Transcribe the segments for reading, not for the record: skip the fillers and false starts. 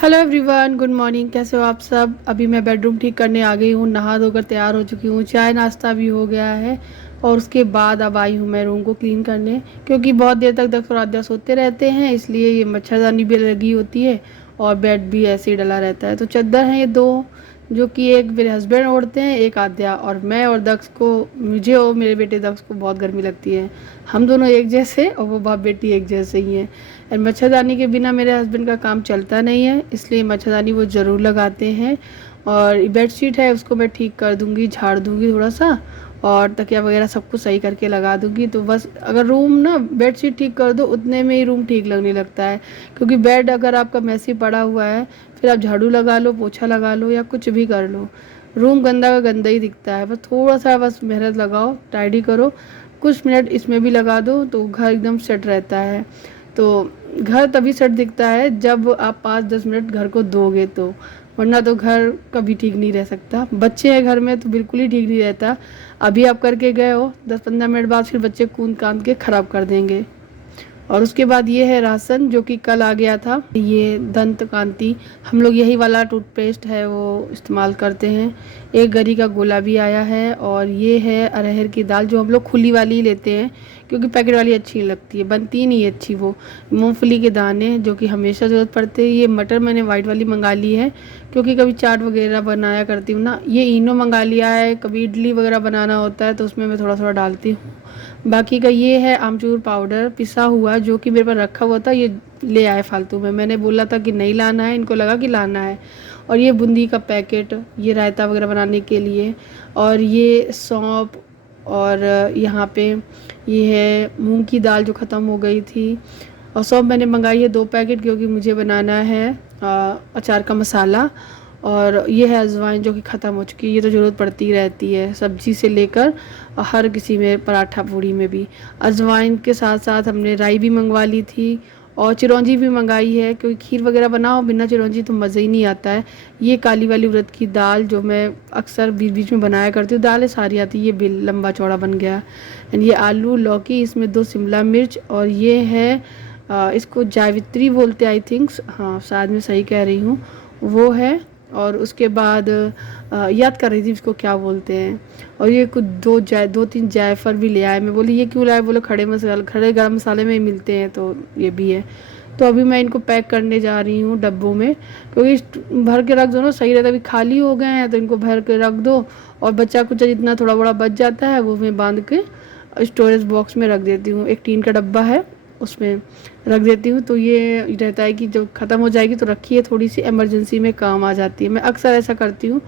Hello everyone, good morning. कैसे हो आप सब? अभी मैं बेडरूम ठीक करने आ गई हूँ, नहा धोकर तैयार हो चुकी हूँ, चाय नाश्ता भी हो गया है। और उसके बाद अब आई हूँ मैं रूम को क्लीन करने, क्योंकि बहुत देर तक दक्ष और आद्या सोते रहते हैं, इसलिए ये मच्छरदानी भी लगी होती है और बेड भी ऐसे ही डला रहता है। तो चादर हैं ये दो, जो कि एक मेरे हस्बैंड ओढ़ते हैं, एक आद्या, और मैं और दक्ष को, मुझे और मेरे बेटे दक्ष को बहुत गर्मी लगती है। हम दोनों एक जैसे और वो बाप बेटी एक जैसे ही हैं। और मच्छरदानी के बिना मेरे हस्बैंड का काम चलता नहीं है, इसलिए मच्छरदानी वो ज़रूर लगाते हैं। और बेडशीट है उसको मैं ठीक कर दूंगी, झाड़ दूंगी थोड़ा सा, और तकिया वगैरह सब कुछ सही करके लगा दूंगी। तो बस अगर रूम ना बेडशीट ठीक कर दो उतने में ही रूम ठीक लगने लगता है, क्योंकि बेड अगर आपका मैसी पड़ा हुआ है, फिर आप झाड़ू लगा लो, पोछा लगा लो या कुछ भी कर लो, रूम गंदा का गंदा ही दिखता है। बस थोड़ा सा बस मेहनत लगाओ, टाइडी करो, कुछ मिनट इसमें भी लगा दो तो घर एकदम सेट रहता है। तो घर तभी सेट दिखता है जब आप 5-10 मिनट घर को दोगे तो, वरना तो घर कभी ठीक नहीं रह सकता। बच्चे हैं घर में तो बिल्कुल ही ठीक नहीं रहता। अभी आप करके गए हो, 10-15 मिनट बाद फिर बच्चे कूद कांद के ख़राब कर देंगे। और उसके बाद ये है राशन, जो कि कल आ गया था। ये दंत कांति, हम लोग यही वाला टूथपेस्ट है वो इस्तेमाल करते हैं। एक गरी का गोला भी आया है, और ये है अरहर की दाल, जो हम लोग खुली वाली ही लेते हैं, क्योंकि पैकेट वाली अच्छी नहीं लगती है, बनती नहीं अच्छी। वो मूंगफली के दाने, जो कि हमेशा ज़रूरत पड़ते हैं। ये मटर मैंने वाइट वाली मंगा ली है, क्योंकि कभी चाट वगैरह बनाया करती हूँ ना। ये इनो मंगा लिया है, कभी इडली वगैरह बनाना होता है तो उसमें मैं थोड़ा थोड़ा डालती हूँ। बाकी का ये है आमचूर पाउडर पिसा हुआ, जो कि मेरे पास रखा हुआ था, ये ले आए फालतू में। मैंने बोला था कि नहीं लाना है, इनको लगा कि लाना है। और ये बूंदी का पैकेट, ये रायता वगैरह बनाने के लिए। और ये सौंफ, और यहाँ पे ये है मूंग की दाल जो ख़त्म हो गई थी। और सौंफ मैंने मंगाई है 2 पैकेट, क्योंकि मुझे बनाना है अचार का मसाला। और ये है अजवाइन, जो कि ख़त्म हो चुकी है। ये तो ज़रूरत पड़ती रहती है सब्जी से लेकर हर किसी में, पराठा पूड़ी में भी। अजवाइन के साथ साथ हमने राई भी मंगवा ली थी, और चिरौंजी भी मंगाई है, क्योंकि खीर वगैरह बनाओ बिना चिरौंजी तो मज़ा ही नहीं आता है। ये काली वाली उड़द की दाल, जो मैं अक्सर बीच बीच में बनाया करती हूँ, दालें सारी आती है। ये बिल लंबा चौड़ा बन गया। एंड ये आलू लौकी, इसमें 2 शिमला मिर्च, और ये है इसको जावित्री बोलते आई थिंक्स, हाँ शायद मैं सही कह रही हूँ, वो है। और उसके बाद याद कर रही थी इसको क्या बोलते हैं। और ये कुछ 2-3 जायफल भी ले आए। मैं बोली ये क्यों लाए, बोले खड़े मसाले, खड़े गरम मसाले में ही मिलते हैं, तो ये भी है। तो अभी मैं इनको पैक करने जा रही हूँ डब्बों में, क्योंकि भर के रख दो ना सही रहता है। अभी खाली हो गए हैं तो इनको भर के रख दो, और बच्चा कुछ जितना थोड़ा बड़ा बच जाता है वो मैं बांध के स्टोरेज बॉक्स में रख देती हूँ। एक टीन का डब्बा है, उसमें रख देती हूँ। तो ये रहता है कि जब ख़त्म हो जाएगी तो रखिए, थोड़ी सी इमरजेंसी में काम आ जाती है। मैं अक्सर ऐसा करती हूँ,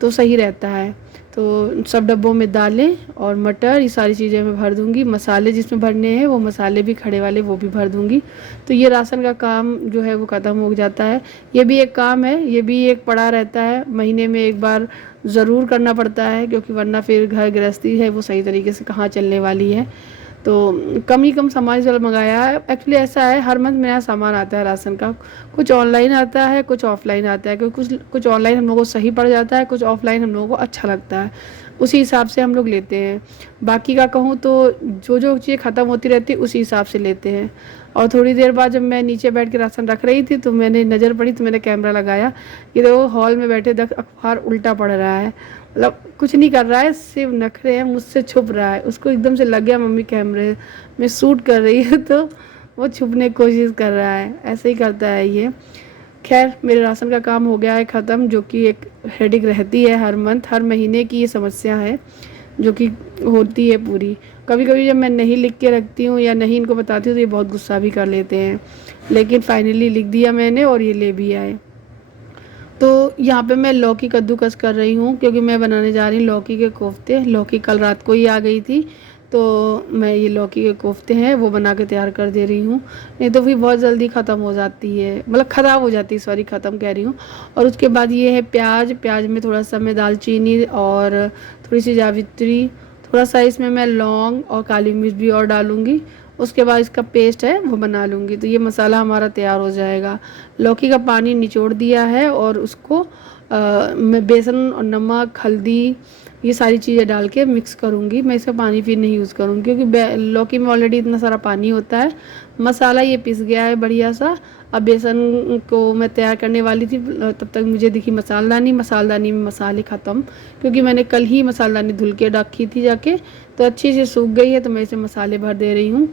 तो सही रहता है। तो सब डब्बों में दालें और मटर, ये सारी चीज़ें मैं भर दूँगी। मसाले जिसमें भरने हैं वो मसाले भी खड़े वाले, वो भी भर दूँगी। तो ये राशन का काम जो है वो ख़त्म हो जाता है। ये भी एक काम है, ये भी एक पड़ा रहता है, महीने में एक बार ज़रूर करना पड़ता है, क्योंकि वरना फिर घर गृहस्थी है वो सही तरीके से कहाँ चलने वाली है। तो कम ही कम सामान जल मंगाया है। एक्चुअली ऐसा है, हर मंथ नया सामान आता है राशन का। कुछ ऑनलाइन आता है, कुछ ऑफलाइन आता है, क्योंकि कुछ ऑनलाइन हम लोगों को सही पड़ जाता है, कुछ ऑफलाइन हम लोगों को अच्छा लगता है, उसी हिसाब से हम लोग लेते हैं। बाकी का कहूँ तो जो जो चीज़ें ख़त्म होती रहती है उसी हिसाब से लेते हैं। और थोड़ी देर बाद जब मैं नीचे बैठ के राशन रख रही थी तो मैंने नज़र पड़ी, तो मैंने कैमरा लगाया। ये देखो हॉल में बैठे अखबार उल्टा पड़ रहा है, मतलब कुछ नहीं कर रहा है, सिर्फ नखरे हैं, मुझसे छुप रहा है। उसको एकदम से लग गया मम्मी कैमरे में शूट कर रही है, तो वो छुपने की कोशिश कर रहा है। ऐसे ही करता है ये। खैर मेरे राशन का काम हो गया है ख़त्म, जो कि एक हेडेक रहती है हर मंथ, हर महीने की ये समस्या है, जो कि होती है पूरी। कभी कभी जब मैं नहीं लिख के रखती हूँ या नहीं इनको बताती हूँ तो ये बहुत गुस्सा भी कर लेते हैं, लेकिन फाइनली लिख दिया मैंने और ये ले भी आए। तो यहाँ पे मैं लौकी कद्दूकस कर रही हूँ, क्योंकि मैं बनाने जा रही हूँ लौकी के कोफ्ते। लौकी कल रात को ही आ गई थी, तो मैं ये लौकी के कोफ्ते हैं वो बना के तैयार कर दे रही हूँ। नहीं तो फिर बहुत जल्दी ख़त्म हो जाती है, मतलब ख़राब हो जाती है, सॉरी ख़त्म कह रही हूँ। और उसके बाद ये है प्याज। प्याज में थोड़ा सा मैं दालचीनी और थोड़ी सी जावित्री, थोड़ा सा इसमें मैं लौंग और काली मिर्च भी और डालूँगी। उसके बाद इसका पेस्ट है वो बना लूँगी, तो ये मसाला हमारा तैयार हो जाएगा। लौकी का पानी निचोड़ दिया है, और उसको मैं बेसन और नमक हल्दी ये सारी चीज़ें डाल के मिक्स करूँगी। मैं इसका पानी फिर नहीं यूज़ करूँगी क्योंकि लौकी में ऑलरेडी इतना सारा पानी होता है। मसाला ये पिस गया है बढ़िया सा। अब बेसन को मैं तैयार करने वाली थी, तब तक मुझे दिखी मसालदानी में मसाले ख़त्म, क्योंकि मैंने कल ही मसालदानी धुल के रखी थी जाके, तो अच्छी से सूख गई है। तो मैं इसे मसाले भर दे रही हूँ।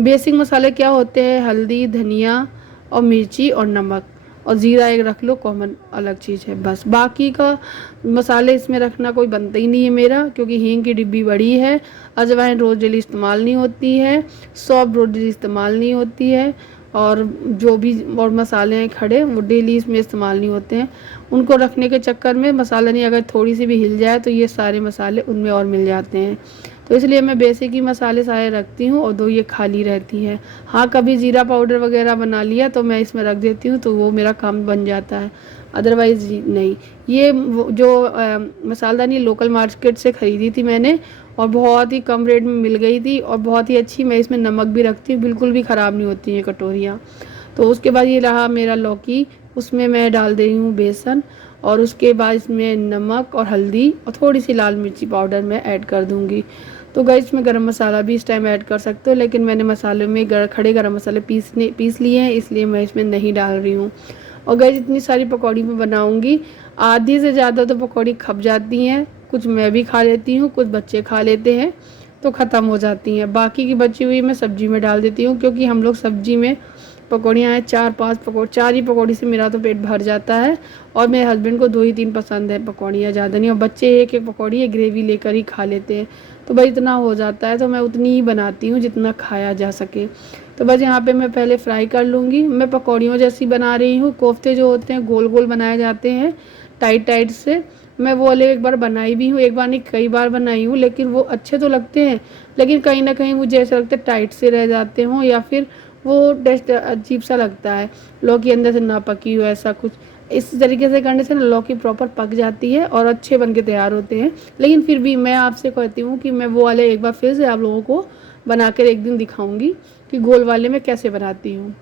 बेसिक मसाले क्या होते हैं, हल्दी, धनिया और मिर्ची और नमक और ज़ीरा एक रख लो, कॉमन अलग चीज़ है बस। बाकी का मसाले इसमें रखना कोई बनता ही नहीं है मेरा, क्योंकि हींग की डिब्बी बड़ी है, अजवाइन रोज़ डेली इस्तेमाल नहीं होती है, सौंफ रोज़ डेली इस्तेमाल नहीं होती है, और जो भी और मसाले हैं खड़े वो डेली इसमें इस्तेमाल नहीं होते हैं। उनको रखने के चक्कर में मसाला नहीं, अगर थोड़ी सी भी हिल जाए तो ये सारे मसाले उनमें और मिल जाते हैं। तो इसलिए मैं बेसिक ही मसाले सारे रखती हूँ और 2 ये खाली रहती है। हाँ, कभी ज़ीरा पाउडर वगैरह बना लिया तो मैं इसमें रख देती हूँ, तो वो मेरा काम बन जाता है, अदरवाइज़ नहीं। ये जो मसालदानी लोकल मार्केट से ख़रीदी थी मैंने, और बहुत ही कम रेट में मिल गई थी और बहुत ही अच्छी। मैं इसमें नमक भी रखती हूँ, बिल्कुल भी ख़राब नहीं होती ये कटोरियाँ। तो उसके बाद ये रहा मेरा लौकी, उसमें मैं डाल दे रही हूँ बेसन, और उसके बाद इसमें नमक और हल्दी और थोड़ी सी लाल मिर्ची पाउडर मैं ऐड कर दूँगी। तो गाइस इसमें गरम मसाला भी इस टाइम ऐड कर सकते हो, लेकिन मैंने मसाले में खड़े गरम मसाले पीस लिए हैं, इसलिए मैं इसमें नहीं डाल रही हूँ। और गाइस इतनी सारी पकौड़ी मैं बनाऊँगी, आधी से ज़्यादा तो पकौड़ी खप जाती हैं, कुछ मैं भी खा लेती हूँ, कुछ बच्चे खा लेते हैं, तो ख़त्म हो जाती हैं। बाकी की बची हुई मैं सब्ज़ी में डाल देती हूँ, क्योंकि हम लोग सब्ज़ी में पकौड़ियाँ हैं 4-5 4 ही पकौड़ी से मेरा तो पेट भर जाता है, और मेरे हस्बैंड को 2 ही 3 पसंद है पकौड़ियाँ, ज़्यादा नहीं, और बच्चे एक एक पकौड़ी ग्रेवी लेकर ही खा लेते हैं। तो भाई इतना हो जाता है, तो मैं उतनी ही बनाती हूँ जितना खाया जा सके। तो बस यहाँ पे मैं पहले फ्राई कर लूँगी। मैं पकौड़ियों जैसी बना रही हूँ। कोफ्ते जो होते हैं गोल गोल बनाए जाते हैं टाइट टाइट से, मैं वो वाले एक बार बनाई भी हूँ, एक बार नहीं कई बार बनाई हूँ, लेकिन वो अच्छे तो लगते हैं, लेकिन कहीं ना कहीं मुझे ऐसा लगता है टाइट से रह जाते हों, या फिर वो टेस्ट अजीब सा लगता है, लौकी अंदर से ना पकी हो ऐसा कुछ। इस तरीके से करने से ना लौकी प्रॉपर पक जाती है और अच्छे बन के तैयार होते हैं। लेकिन फिर भी मैं आपसे कहती हूँ कि मैं वो वाले एक बार फिर से आप लोगों को बनाकर एक दिन दिखाऊंगी कि गोल वाले मैं कैसे बनाती हूँ।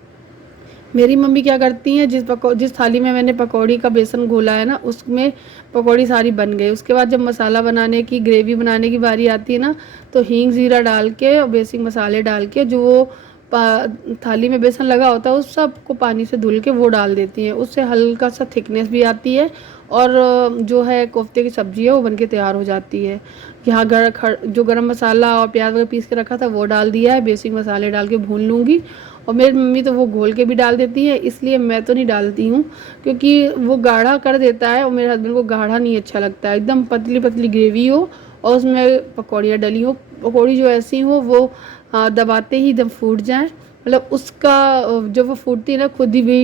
मेरी मम्मी क्या करती हैं, जिस थाली में मैंने पकौड़ी का बेसन घोला है ना, उसमें पकौड़ी सारी बन गई। उसके बाद जब मसाला बनाने की, ग्रेवी बनाने की बारी आती है ना, तो हींग ज़ीरा डाल के और बेसिक मसाले डाल के जो वो थाली में बेसन लगा होता है उस सबको पानी से धुल के वो डाल देती हैं। उससे हल्का सा थिकनेस भी आती है, और जो है कोफ्ते की सब्ज़ी है वो बनके तैयार हो जाती है। यहाँ जो गरम मसाला और प्याज वगैरह पीस के रखा था वो डाल दिया है, बेसिक मसाले डाल के भून लूँगी। और मेरी मम्मी तो वो घोल के भी डाल देती है, इसलिए मैं तो नहीं डालती हूँ, क्योंकि वो गाढ़ा कर देता है और मेरे हस्बैंड को गाढ़ा नहीं अच्छा लगता है। एकदम पतली पतली ग्रेवी हो और उसमें पकौड़ियाँ डली हो, पकौड़ी जो ऐसी हो वो दबाते ही एकदम फूट जाए, मतलब उसका जब वो फूटती है ना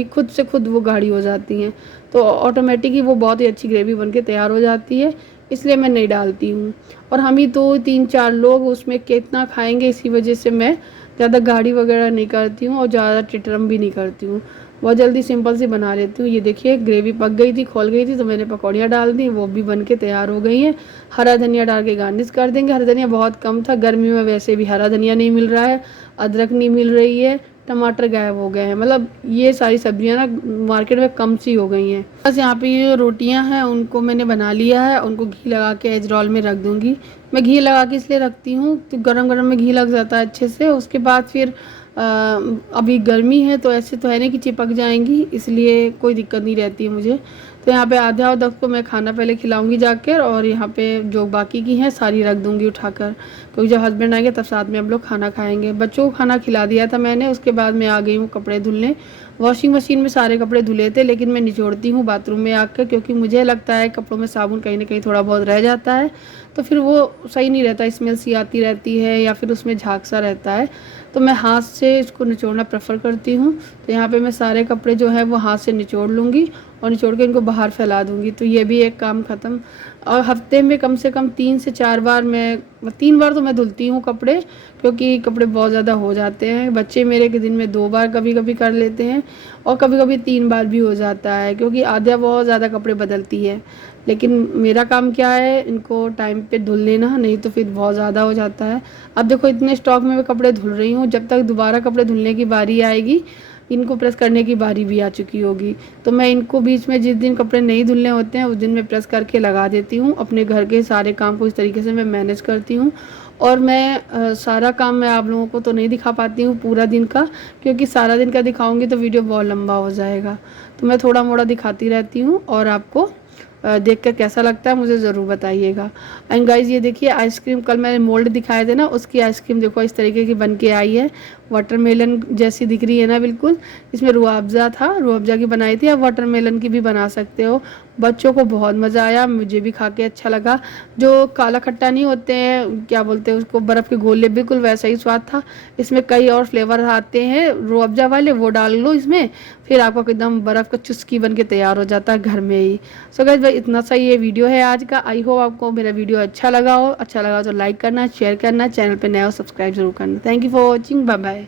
खुद से खुद वो गाढ़ी हो जाती हैं, तो ऑटोमेटिक ही वो बहुत ही अच्छी ग्रेवी बन के तैयार हो जाती है, इसलिए मैं नहीं डालती हूँ। और हम ही 2-3-4 लोग उसमें कितना खाएंगे, इसी वजह से मैं ज़्यादा गाढ़ी वगैरह नहीं करती हूँ और ज़्यादा टिटरम भी नहीं करती हूँ, बहुत जल्दी सिंपल सी बना लेती हूँ। ये देखिए ग्रेवी पक गई थी, खोल गई थी, तो मैंने पकौड़ियाँ डाल दी, वो भी बन के तैयार हो गई हैं। हरा धनिया डाल के गार्निश कर देंगे। हरा धनिया बहुत कम था, गर्मी में वैसे भी हरा धनिया नहीं मिल रहा है, अदरक नहीं मिल रही है, टमाटर गायब हो गए हैं, मतलब ये सारी सब्जियां ना मार्केट में कम सी हो गई हैं। बस यहाँ पे ये रोटियां हैं उनको मैंने बना लिया है, उनको घी लगा के एग रोल में रख दूँगी। मैं घी लगा के इसलिए रखती हूँ तो गरम गरम में घी लग जाता है अच्छे से। उसके बाद फिर अभी गर्मी है तो ऐसे तो है नहीं कि चिपक जाएंगी, इसलिए कोई दिक्कत नहीं रहती है मुझे। तो यहाँ पे आधा और 10 को मैं खाना पहले खिलाऊंगी जाकर, और यहाँ पे जो बाकी की हैं सारी रख दूंगी उठाकर, क्योंकि जब हस्बैंड आएंगे तब साथ में हम लोग खाना खाएंगे। बच्चों को खाना खिला दिया था मैंने, उसके बाद मैं आ गई हूँ कपड़े धुलने। वॉशिंग मशीन में सारे कपड़े धुले थे, लेकिन मैं निचोड़ती हूँ बाथरूम में आकर, क्योंकि मुझे लगता है कपड़ों में साबुन कहीं ना कहीं थोड़ा बहुत रह जाता है, तो फिर वो सही नहीं रहता, स्मेल सी आती रहती है या फिर उसमें झाग सा रहता है, तो मैं हाथ से इसको निचोड़ना प्रेफर करती हूँ। तो यहाँ पे मैं सारे कपड़े जो है वो हाथ से निचोड़ लूँगी और निचोड़ के इनको बाहर फैला दूँगी, तो ये भी एक काम ख़त्म। और हफ्ते में कम से कम 3 से 4 बार मैं 3 बार तो मैं धुलती हूँ कपड़े, क्योंकि कपड़े बहुत ज़्यादा हो जाते हैं। बच्चे मेरे के दिन में 2 बार कभी कभी कर लेते हैं, और कभी कभी 3 बार भी हो जाता है, क्योंकि आद्या बहुत ज़्यादा कपड़े बदलती है। लेकिन मेरा काम क्या है, इनको टाइम पे धुल लेना, नहीं तो फिर बहुत ज़्यादा हो जाता है। अब देखो इतने स्टॉक में मैं कपड़े धुल रही हूँ, जब तक दोबारा कपड़े धुलने की बारी आएगी इनको प्रेस करने की बारी भी आ चुकी होगी। तो मैं इनको बीच में जिस दिन कपड़े नहीं धुलने होते हैं उस दिन मैं प्रेस करके लगा देती हूँ। अपने घर के सारे काम को इस तरीके से मैं मैनेज करती हूँ। और मैं सारा काम मैं आप लोगों को तो नहीं दिखा पाती हूँ पूरा दिन का, क्योंकि सारा दिन का दिखाऊंगी तो वीडियो बहुत लंबा हो जाएगा। तो मैं थोड़ा मोड़ा दिखाती रहती हूँ और आपको देख कर कैसा लगता है मुझे ज़रूर बताइएगा। एंड गाइज ये देखिए आइसक्रीम, कल मैंने मोल्ड दिखाए थे ना, उसकी आइसक्रीम देखो इस तरीके की बन के आई है। वाटरमेलन जैसी दिख रही है ना बिल्कुल। इसमें रूह अफ़ज़ा था, रूह अफ़ज़ा की बनाई थी, आप वाटरमेलन की भी बना सकते हो। बच्चों को बहुत मज़ा आया, मुझे भी खा के अच्छा लगा। जो काला खट्टा नहीं होते हैं, क्या बोलते हैं उसको, बर्फ़ के गोले, बिल्कुल वैसा ही स्वाद था। इसमें कई और फ्लेवर आते हैं रूह अफ़ज़ा वाले, वो डाल लो इसमें, फिर आपको एकदम बर्फ़ का चुस्की बन के तैयार हो जाता है घर में ही। सो गाइस भाई इतना सा ये वीडियो है आज का। आई होप आपको मेरा वीडियो अच्छा लगा हो तो लाइक करना, शेयर करना, चैनल पे नया हो सब्सक्राइब जरूर करना। Thank you for watching, bye bye.